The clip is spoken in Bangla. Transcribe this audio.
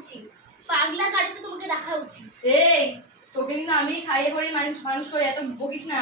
উচিত, পাগলা গাড়িতে তোমাকে রাখা উচিত। এই তোকে কিন্তু আমি খাইয়ে পড়ে মানুষ মানুষ করে, এত বকিস না।